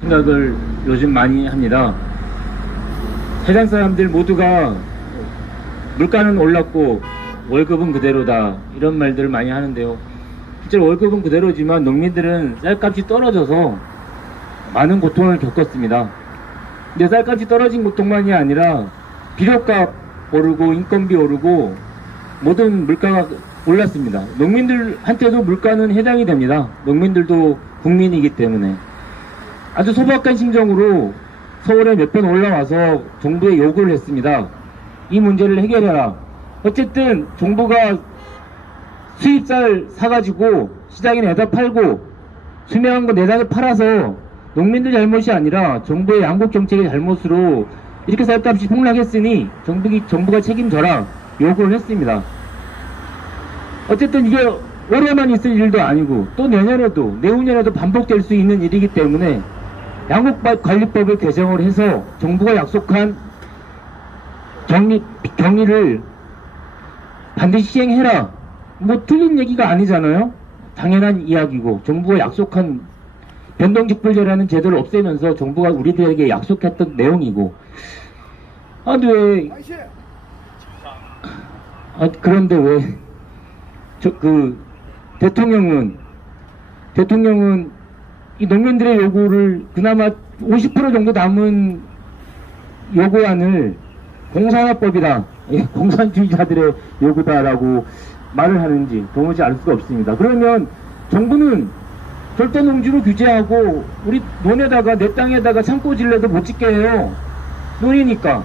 생각을 요즘 많이 합니다. 세상 사람들 모두가 물가는 올랐고 월급은 그대로다 이런 말들을 많이 하는데요. 실제로 월급은 그대로지만 농민들은 쌀값이 떨어져서 많은 고통을 겪었습니다. 근데 쌀값이 떨어진 고통만이 아니라 비료값 오르고 인건비 오르고 모든 물가가 올랐습니다. 농민들한테도 물가는 해당이 됩니다. 농민들도 국민이기 때문에. 아주 소박한 심정으로 서울에 몇 번 올라와서 정부에 요구를 했습니다. 이 문제를 해결해라. 어쨌든 정부가 수입쌀 사가지고 시장에 내다 팔고 수명한 거 내장에 팔아서 농민들 잘못이 아니라 정부의 양곡 정책의 잘못으로 이렇게 쌀값이 폭락했으니 정부가 책임져라 요구를 했습니다. 어쨌든 이게 올해만 있을 일도 아니고 또 내년에도 내후년에도 반복될 수 있는 일이기 때문에 양곡관리법을 개정을 해서 정부가 약속한 경리를 반드시 시행해라. 뭐 틀린 얘기가 아니잖아요. 당연한 이야기고 정부가 약속한 변동직불제라는 제도를 없애면서 정부가 우리들에게 약속했던 내용이고 그런데 왜 대통령은 이 농민들의 요구를 그나마 50% 정도 남은 요구안을 공산화법이다, 공산주의자들의 요구다라고 말을 하는지 도무지 알 수가 없습니다. 그러면 정부는 절대농지로 규제하고 우리 논에다가 내 땅에다가 창고 질러도 못 짓게 해요. 논이니까.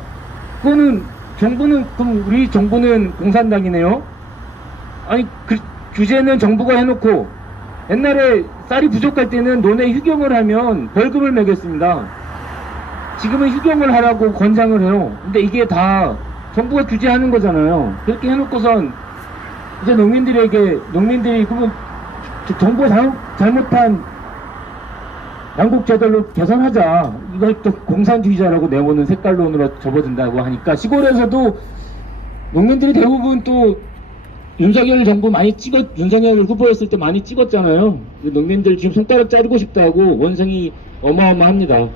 그거는 그럼 우리 정부는 공산당이네요. 아니 규제는 정부가 해놓고 옛날에 쌀이 부족할 때는 논에 휴경을 하면 벌금을 매겼습니다. 지금은 휴경을 하라고 권장을 해요. 근데 이게 다 정부가 규제하는 거잖아요. 그렇게 해놓고선 이제 농민들이 그러면 정부가 잘못한 양곡제도로 개선하자. 이걸 또 공산주의자라고 내보는 색깔론으로 접어든다고 하니까 시골에서도 농민들이 대부분 또 윤석열 정부 윤석열 후보였을 때 많이 찍었잖아요. 농민들 지금 손가락 자르고 싶다고 원성이 어마어마합니다.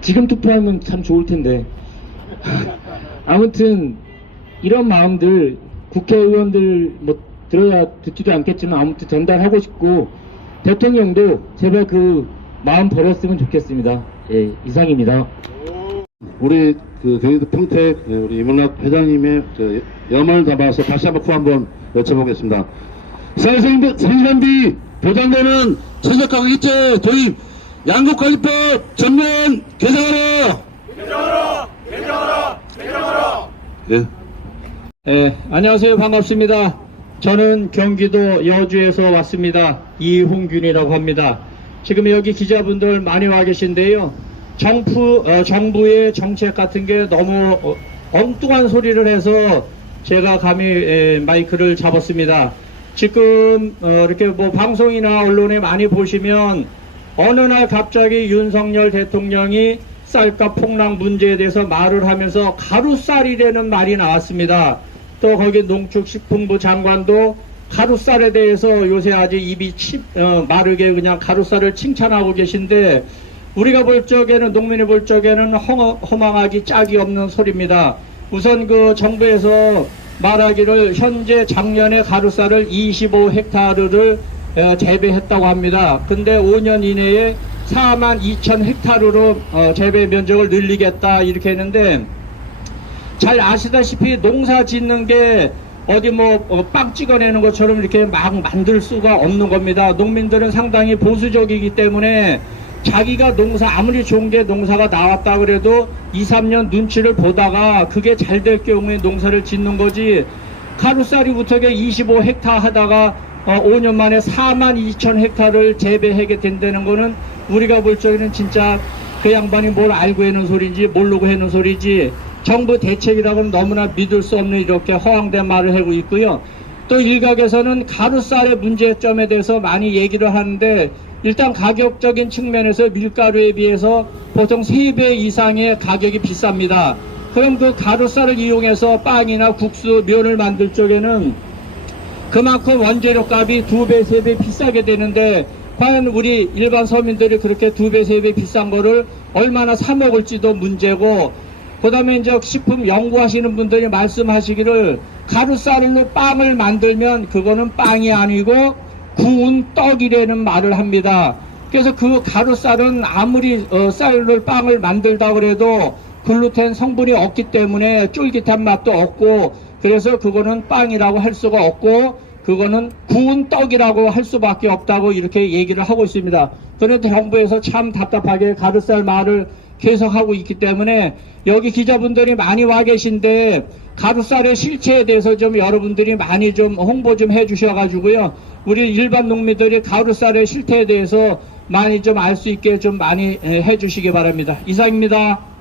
지금 투표하면 참 좋을 텐데. 아무튼 이런 마음들 국회의원들 뭐 듣지도 않겠지만 아무튼 전달하고 싶고 대통령도 제발 그 마음 버렸으면 좋겠습니다. 예, 이상입니다. 우리 경기도 평택 우리 이문락 회장님의 염원을 담아서 다시 한번 여쭤보겠습니다. 생산비 보장되는 최저가격 일제 도입 양곡관리법 전면 개정하라. 예. 네, 안녕하세요. 반갑습니다. 저는 경기도 여주에서 왔습니다. 이홍균이라고 합니다. 지금 여기 기자분들 많이 와 계신데요. 정부의 정책 같은 게 너무 엉뚱한 소리를 해서 제가 감히 마이크를 잡았습니다. 지금 이렇게 뭐 방송이나 언론에 많이 보시면 어느 날 갑자기 윤석열 대통령이 쌀값 폭락 문제에 대해서 말을 하면서 가루쌀이라는 말이 나왔습니다. 또 거기 농축식품부 장관도 가루쌀에 대해서 요새 아주 입이 마르게 그냥 가루쌀을 칭찬하고 계신데 우리가 볼 적에는 농민이 볼 적에는 허망하기 짝이 없는 소리입니다. 우선 그 정부에서 말하기를 현재 작년에 가루쌀을 25헥타르를 재배했다고 합니다. 근데 5년 이내에 42,000헥타르로 재배 면적을 늘리겠다 이렇게 했는데 잘 아시다시피 농사 짓는 게 어디 빵 찍어내는 것처럼 이렇게 막 만들 수가 없는 겁니다. 농민들은 상당히 보수적이기 때문에 자기가 아무리 좋은 게 농사가 나왔다 그래도 2, 3년 눈치를 보다가 그게 잘 될 경우에 농사를 짓는 거지 가루쌀이부터 25헥타 하다가 5년 만에 42,000헥타를 재배하게 된다는 거는 우리가 볼 적에는 진짜 그 양반이 뭘 알고 하는 소리인지 모르고 하는 소리지 정부 대책이라고는 너무나 믿을 수 없는 이렇게 허황된 말을 하고 있고요. 또 일각에서는 가루쌀의 문제점에 대해서 많이 얘기를 하는데 일단 가격적인 측면에서 밀가루에 비해서 보통 3배 이상의 가격이 비쌉니다. 그럼 그 가루쌀을 이용해서 빵이나 국수, 면을 만들 적에는 그만큼 원재료 값이 2배, 3배 비싸게 되는데 과연 우리 일반 서민들이 그렇게 2배, 3배 비싼 거를 얼마나 사 먹을지도 문제고, 그 다음에 이제 식품 연구하시는 분들이 말씀하시기를 가루쌀로 빵을 만들면 그거는 빵이 아니고 구운 떡이라는 말을 합니다. 그래서 그 가루쌀은 아무리 쌀을 빵을 만들다 그래도 글루텐 성분이 없기 때문에 쫄깃한 맛도 없고, 그래서 그거는 빵이라고 할 수가 없고 그거는 구운 떡이라고 할 수밖에 없다고 이렇게 얘기를 하고 있습니다. 그런데 정부에서 참 답답하게 가루쌀 말을 계속하고 있기 때문에 여기 기자분들이 많이 와 계신데 가루쌀의 실체에 대해서 좀 여러분들이 많이 좀 홍보 좀 해주셔가지고요, 우리 일반 농민들이 가루쌀의 실태에 대해서 많이 좀 알 수 있게 좀 많이 해주시기 바랍니다. 이상입니다.